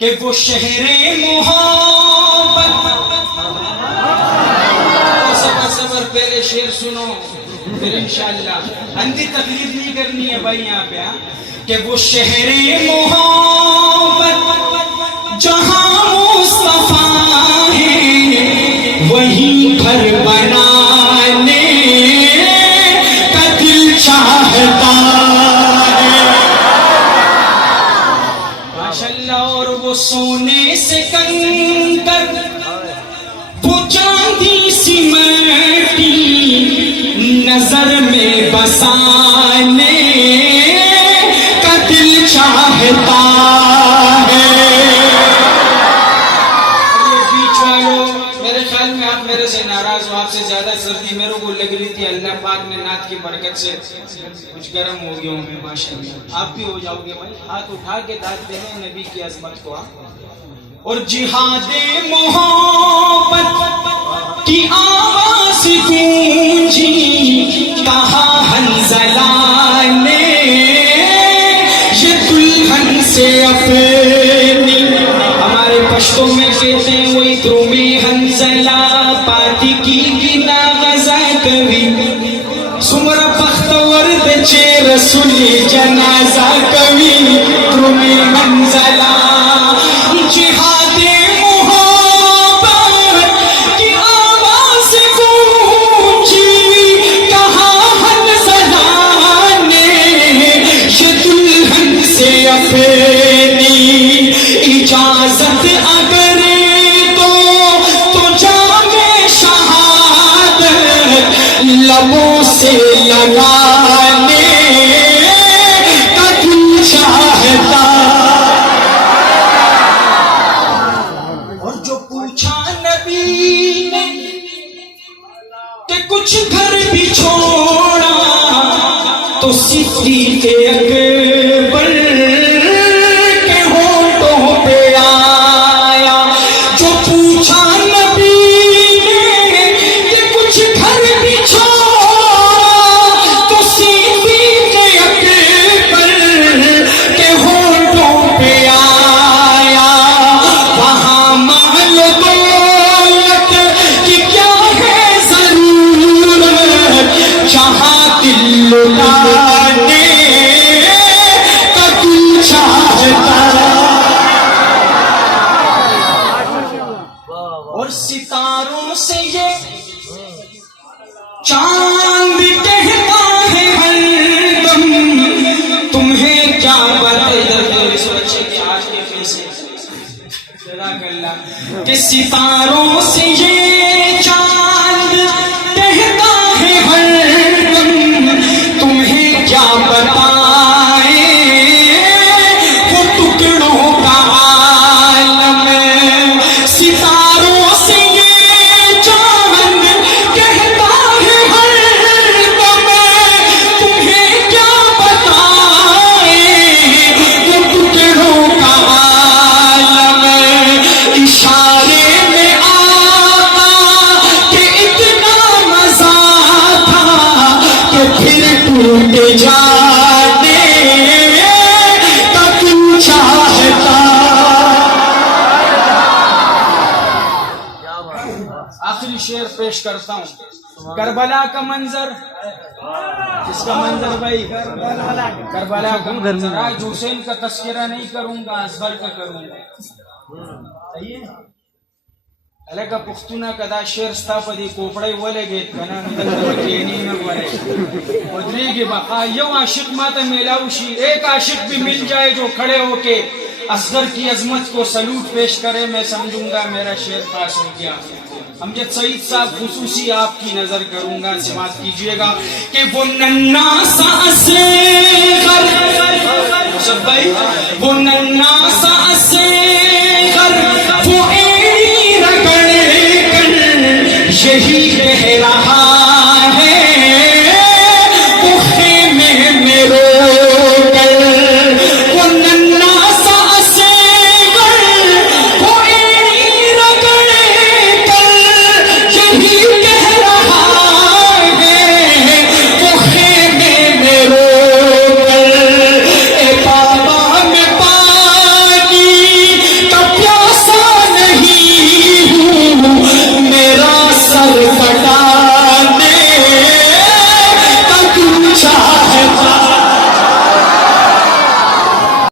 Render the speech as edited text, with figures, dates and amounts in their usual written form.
کہ وہ شہر محبت. صبر پہلے شعر سنو پھر انشاءاللہ اندھی تقلید نہیں کرنی ہے بھائی یہاں پہ. کہ وہ شہر محبت جہاں مصطفیٰ ہے وہیں گھر بنانے کا دل چاہتا ہے ماشاءاللہ. اور وہ سونے سے کنکر وہ چاندی سی مٹی نظر میں بسانے کا دل چاہتا ہے. یہ بیچ والوں میرے خیال میں آپ میرے سے ناراض ہو, آپ سے زیادہ سردی میرے کو لگ رہی تھی. اللہ پاک نے نعت کی برکت سے کچھ گرم ہو گیا ہوں میں ماشاءاللہ. آپ بھی ہو جاؤ گے بھائی. ہاتھ اٹھا کے داد دینے نبی کی عظمت کو. اور جہاد محبت کی آواز گونجی کہا حنظلہ نے یہ دلہن سے اپنی. ہمارے پشتوں میں کہتے ہیں وہی تمہیں حنظلہ پاتی کی گنا غزہ کبھی سمر بختور دچے رسول جنازہ کبھی تمہیں حنظلہ. جہاد محبت کی آواز گونجی کہا حنظلہ نے یہ دلہن سے اپنی اجازت اگر تو جام شہادت لبوں سے لگانے کا دل چاہتا. کچھ گھر بھی چھوڑا تو صدیق اکبر کے ہونٹوں پہ آیا. جو پوچھا نبی نے کہ کچھ گھر بھی چھوڑا تو صدیق اکبر کے ہونٹوں پہ آیا. وہاں مال و دولت کی کیا ہے ضرورت جہاں دل لٹانے کا دل چاہتا. اور ستاروں سے یہ چاند کہتا ہے ہر دم تمہیں کیا کہ ستاروں سے یہ چاند کہتا ہے ہر دم تمہیں کیا بتائے وہ ٹکڑوں کا عالم. ستاروں سے یہ چاند کہتا ہے ہر دم تمہیں کیا بتائے وہ ٹکڑوں کا عالم. اشارے میں آقا کہ اتنا مزہ تھا کہ پھر ٹوٹ جانے کا دل چاہتا. آخری شعر پیش کرتا ہوں. کربلا کا منظر. کس کا منظر بھائی؟ کربلا کا منظر. آج حسین کا تذکرہ نہیں کروں گا, اصغر کا کروں گا. صحیح ہے. الگ پختونا کدا شعر ستا پدی کوپڑے ولګید کنه نو دلته کېنی نه غواړي ودریږي بقا. یو عاشق ماته میلاو شي, ایک عاشق بھی مل جائے جو کھڑے ہو کے اصغر کی عظمت کو سلوٹ پیش کرے, میں سمجھوں گا میرا شعر پاس ہو گیا. امجد سعید صاحب خصوصی آپ کی نظر کروں گا, سماعت کیجئے گا کہ وہ ننا سا اصغر سب بھائی وہ ننا سا اصغر وہ ایڑی رگڑ کر یہی کہہ رہا ہے وہ خیمے میں رو کر. وہ ننا سا اصغر وہ ایڑی رگڑ کر یہی کہہ رہا ہے وہ خیمے میں رو کر. اے بابا میں پانی شاہ